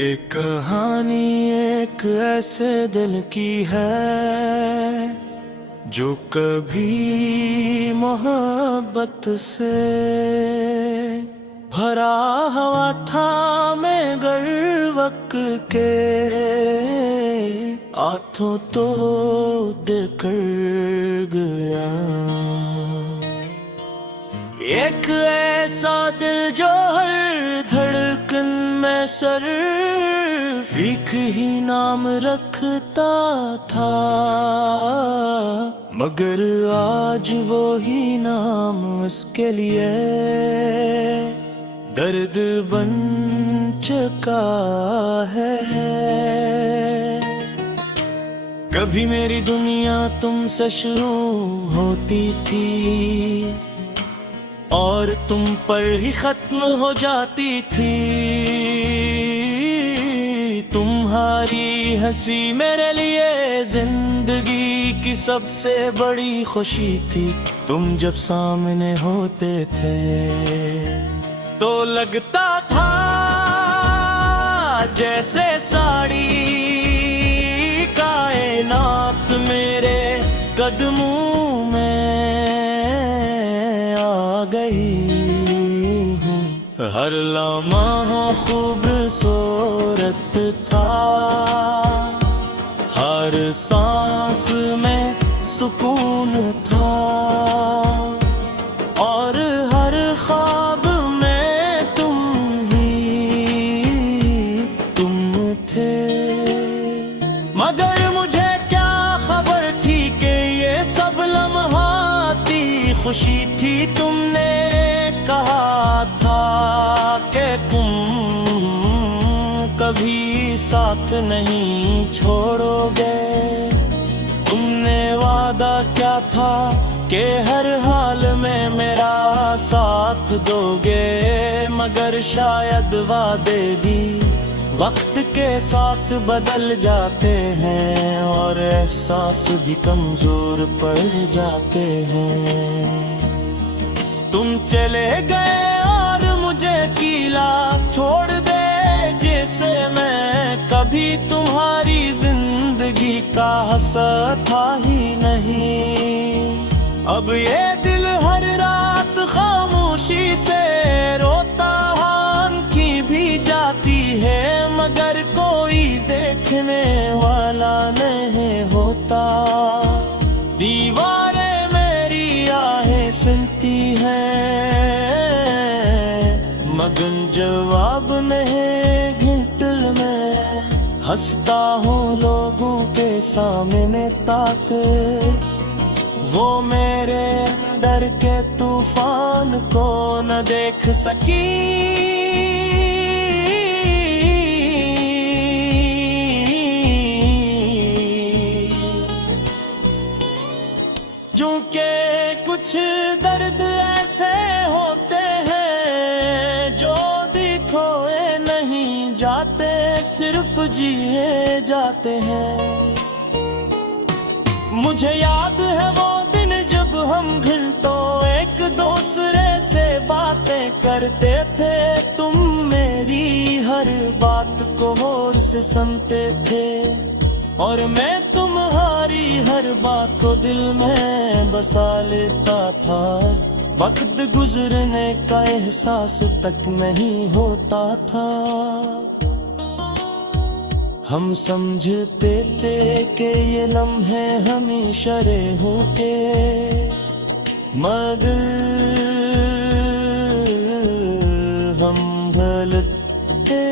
ये कहानी एक ऐसे दिल की है जो कभी मोहब्बत से भरा हुआ था। मैं गर्वक के हाथों तो देकर गया। एक ऐसा दिल जो हर धड़कन में सर फीक ही नाम रखता था, मगर आज वो ही नाम उसके लिए दर्द बन चुका है। कभी मेरी दुनिया तुमसे शुरू होती थी और तुम पर ही खत्म हो जाती थी। तुम्हारी हंसी मेरे लिए जिंदगी की सबसे बड़ी खुशी थी। तुम जब सामने होते थे तो लगता था जैसे सारी कायनात मेरे कदमों में आ गई। हर लम्हा खूबसूरत था, हर सांस में सुकून था और हर ख्वाब में तुम थे। मगर मुझे क्या खबर थी कि ये सब लम्हाती खुशी थी। तुमने कहा था कि तुम कभी साथ नहीं छोड़ोगे। तुमने वादा क्या था कि हर हाल में मेरा साथ दोगे, मगर शायद वादे भी वक्त के साथ बदल जाते हैं और एहसास भी कमजोर पड़ जाते हैं। तुम चले गए और मुझे कीला छोड़ दे जैसे मैं कभी तुम्हारी जिंदगी का हिस्सा था ही नहीं। अब ये दिल हर रात खामोशी से रोता आंखी भी जाती है, मगर कोई देखने वाला नहीं होता। दीवारें मेरी आहें सुनती हैं, मगन जवाब नहीं घंटल में। हंसता हूँ लोगों के सामने ताक, वो मेरे डर के तूफान को न देख सकी। क्योंकि कुछ दर्द ऐसे होते हैं जो दिखोए नहीं जाते, सिर्फ जिए जाते हैं। मुझे याद है वो दिन जब हम घंटों एक दूसरे से बातें करते थे। तुम मेरी हर बात को गौर से सुनते थे और मैं तुम्हारी हर बात को दिल में बसा लेता था। वक्त गुजरने का एहसास तक नहीं होता था। हम समझते थे कि ये लम्हे हमेशा रहेंगे, मगर हम गलत थे।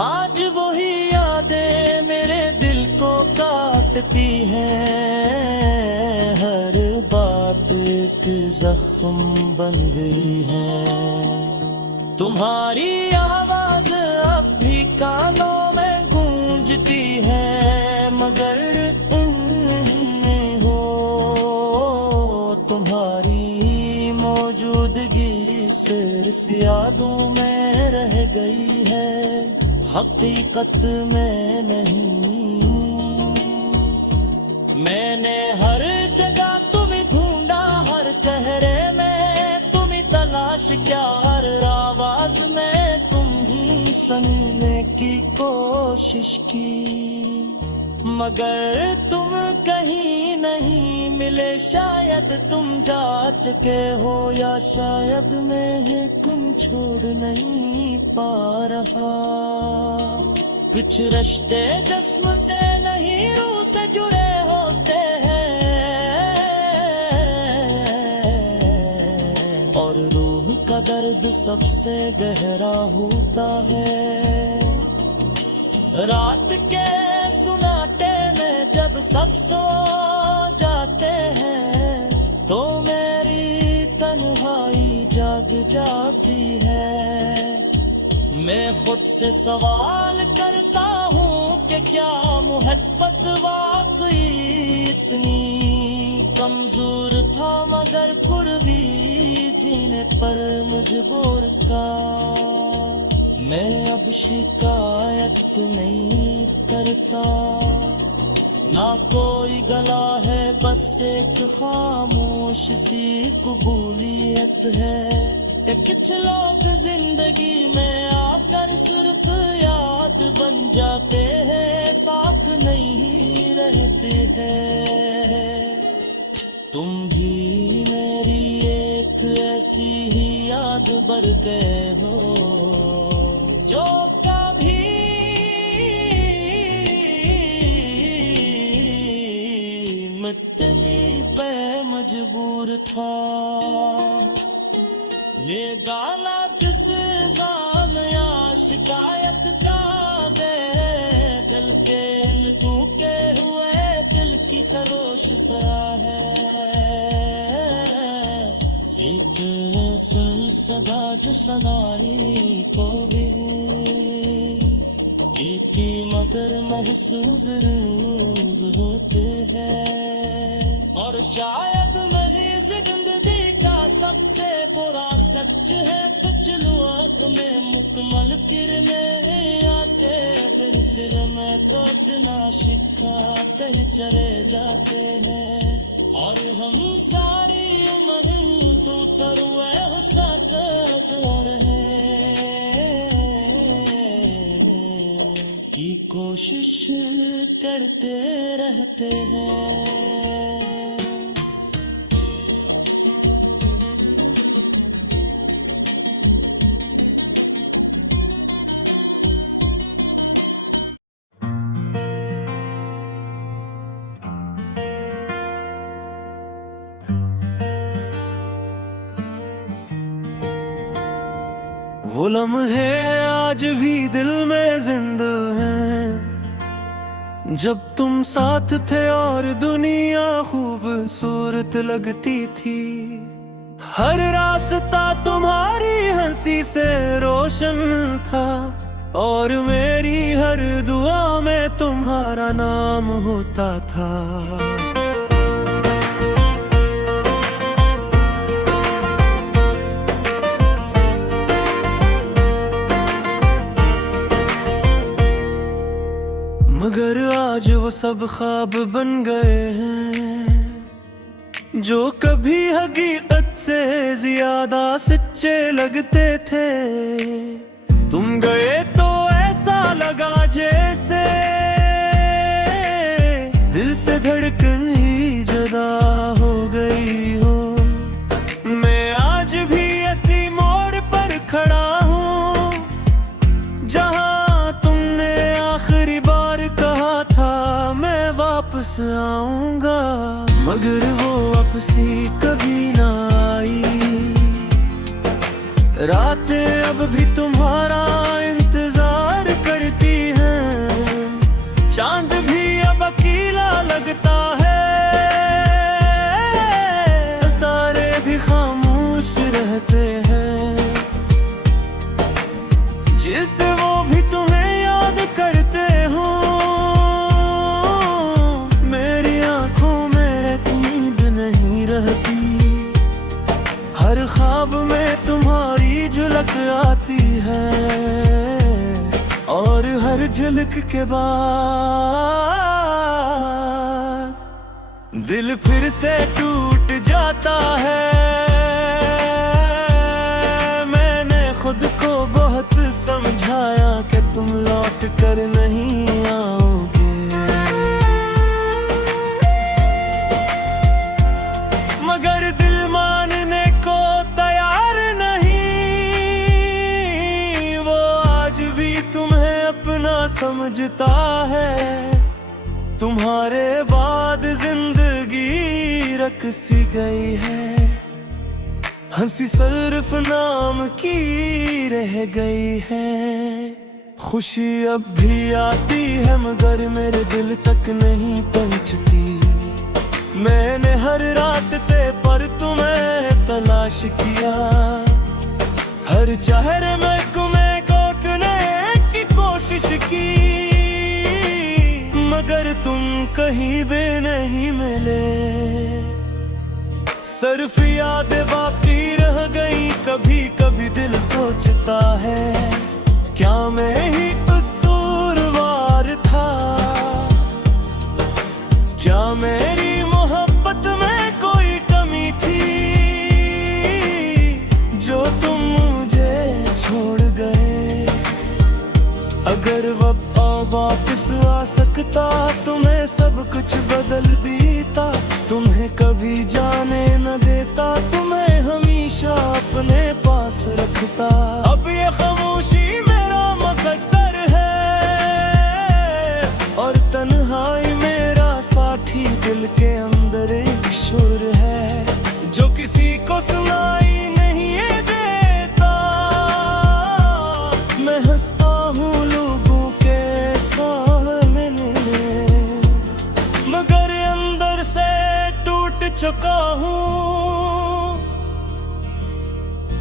आज वही यादें मेरे दिल को काटती हैं, हर बात एक जख्म बन गई है। तुम्हारी आवाज अब भी कानों में गूंजती है, मगर हो तुम्हारी मौजूदगी सिर्फ यादों में रह गई है, हकीकत में नहीं। मैंने हर जगह तुम्हें ढूंढा, हर चेहरे में तुम्हें तलाश क्या, हर आवाज कोशिश की, मगर तुम कहीं नहीं मिले। शायद तुम जा चुके हो, या शायद मैं ही तुम छोड़ नहीं पा रहा। कुछ रिश्ते जिस्म से नहीं रूह से जुड़े होते हैं, और रूह का दर्द सबसे गहरा होता है। रात के सुनाटे में जब सब सो जाते हैं, तो मेरी तन्हाई जाग जाती है। मैं खुद से सवाल करता हूँ कि क्या मोहब्बत वाकई इतनी कमजोर था, मगर फिर भी जीने पर मजबूर का। मैं अब शिकायत नहीं करता, ना कोई गला है, बस एक खामोश सी कबूलियत है। कुछ लोग जिंदगी में आकर सिर्फ याद बन जाते हैं, साथ नहीं रहते हैं। तुम भी मेरी एक ऐसी ही याद बन गए हो, जो कभी मिटने पे मजबूर था। ये गाना किस जान या शिकायत का दे, दिल के टूटे हुए दिल की खरोश सा है। एक सदा जो सनाई को भी की, मगर महसूस जरूर होते हैं। और शायद मेरी जिंदगी का सबसे बुरा सच है, कुछ लोग में मुकम्मल किरने आते, फिर तिर में टूटना सिखाते चले जाते हैं। और हम सारी उम्र तो तरवे हो साथ और की कोशिश करते रहते हैं। वो लम्हे आज भी दिल में जिंदा हैं, जब तुम साथ थे और दुनिया खूबसूरत लगती थी। हर रास्ता तुम्हारी हंसी से रोशन था, और मेरी हर दुआ में तुम्हारा नाम होता था। मगर आज वो सब ख्वाब बन गए हैं, जो कभी हकीकत से ज्यादा सच्चे लगते थे। तुम गए तो ऐसा लगा जैसे दिल से धड़कन ही जुदा हो गई हो। मैं आज भी ऐसी मोड़ पर खड़ा हूँ, जहाँ तुमने आखिरी बार कहा था मैं वापस आऊंगा, मगर वो वापसी कभी ना आई। रातें अब भी तुम्हारा इंतजार करती हैं, चांद भी अब अकेला लगता है, सितारे भी खामोश रहते हैं। जिसे वो भी तुम्हें याद करते हो, मेरी आंखों में नींद नहीं रहती। हर ख्वाब में तुम्हारी झलक आती है, और हर झलक के बाद दिल फिर से टूट जाता है। मैंने खुद को बहुत समझाया कि तुम तुम लौट कर नहीं आओगे। मगर दिल मानने को तैयार नहीं, वो आज भी तुम्हें अपना समझता है। तुम्हारे बाद जिंदगी रख सी गई है, हंसी सिर्फ नाम की रह गई है। खुशी अब भी आती है मगर मेरे दिल तक नहीं पहुंचती। मैंने हर रास्ते पर तुम्हें तलाश किया, हर चेहरे में तुम्हें कोकने की कोशिश की, मगर तुम कहीं भी नहीं मिले। सिर्फ यादें बाकी रह गई, कभी कभी दिल सोचता है क्या मैं ही कसूरवार था। क्या मेरी मोहब्बत में कोई कमी थी जो तुम मुझे छोड़ गए। अगर वापस आ सकता तो मैं सब कुछ बदल देता। तुम्हें कभी जाने न देता, तुम्हें हमेशा अपने पास रखता। अब ये खामोशी मेरा मुकद्दर है और तन्हाई मेरा साथी। दिल के अंदर एक सुर है जो किसी को सुनाई नहीं देता। मैं हंसता हूँ लोगों के सामने, मगर अंदर से टूट चुका हूँ,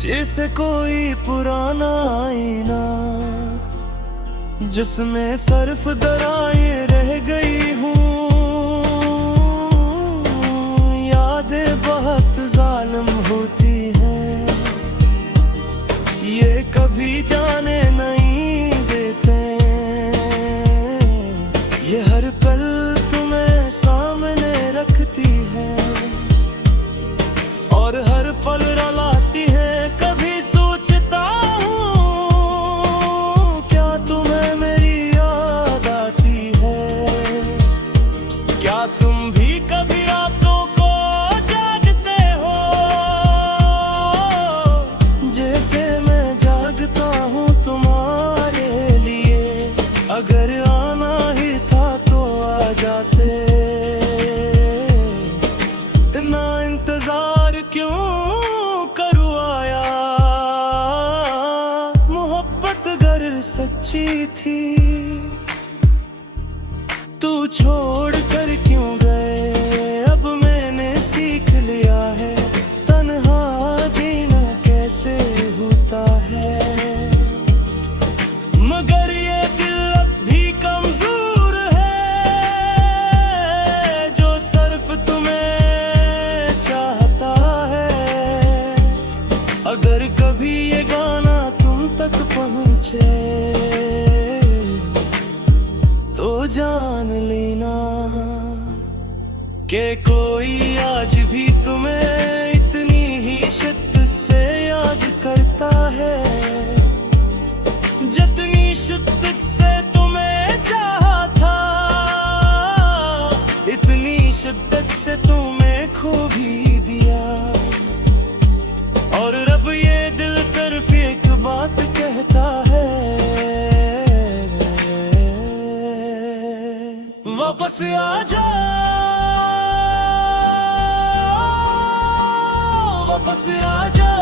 जैसे कोई पुराना आईना जिसमें सिर्फ दरारें रह गई हूँ। यादें बहुत जालिम होती हैं, ये कभी जाने नहीं देते। ये हर पल तुम्हें सामने रखती है और हर पल रुलाती है। कभी सोचता हूँ क्या तुम्हें मेरी याद आती है। क्या तुम भी कभी रातों को जागते हो जैसे मैं जागता हूँ तुम्हारे लिए। अगर आना ही था तो आ जाते, इतना इंतजार क्यों करूँ आया। मोहब्बत अगर सच्ची थी तू छोड़ कर क्यों गए। अब मैंने सीख लिया है तन्हा जीना कैसे होता है। मगर ये दिल अब भी कमजोर है जो सिर्फ तुम्हें चाहता है। अगर कभी ये गाना तुम तक पहुँचे तो जान लेना कि कोई आज भी तुम्हें इतनी ही शिद्दत से याद करता है जितनी शिद्दत से तुम्हें चाहा था। इतनी शिद्दत से तुम्हें खो भी दिया। और रब ये दिल सिर्फ एक बात कहता है, वापस आ जा, वापस आ जा।